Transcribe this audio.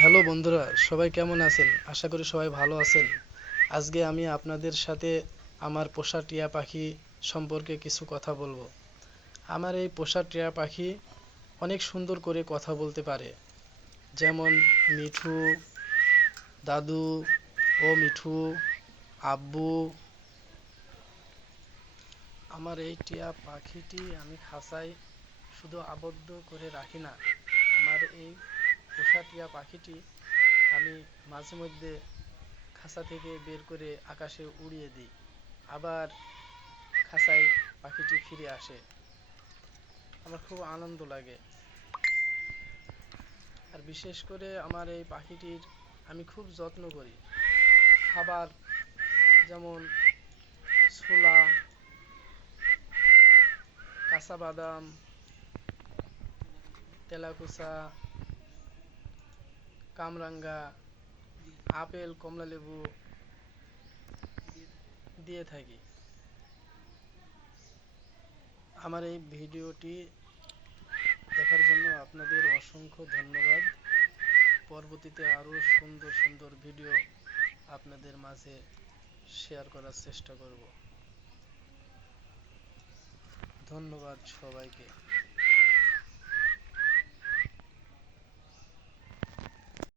Hello বন্ধুরা, সবাই কেমন আছেন? আশা করি সবাই ভালো আছেন। আজকে আমি আপনাদের সাথে আমার পোষা টিয়া পাখি সম্পর্কে কিছু কথা বলবো। আমার এই পোষা টিয়া পাখি অনেক সুন্দর করে কথা বলতে পারে, যেমন মিঠু, দাদু, ও মিঠু, আব্বু। আমার এই টিয়া পাখিটি আমি খাঁচায় শুধু আবদ্ধ করে রাখি না। আমার এই পোষা টিয়া পাখিটি আমি মাঝে মধ্যে খাঁচা থেকে বের করে আকাশে উড়িয়ে দিই, আবার খাঁচায় পাখিটি ফিরে আসে। আমার খুব আনন্দ লাগে। আর বিশেষ করে আমার এই পাখিটির আমি খুব যত্ন করি। খাবার যেমন ছোলা, কাঁচা বাদাম, তেলাকুচা, কামরাঙ্গা, আপেল, কমলা লেবু দিয়ে থাকি। আমার এই ভিডিওটি দেখার জন্য আপনাদের অসংখ্য ধন্যবাদ। পরবর্তীতে আরও সুন্দর সুন্দর ভিডিও আপনাদের মাঝে শেয়ার করার চেষ্টা করব। ধন্যবাদ সবাইকে।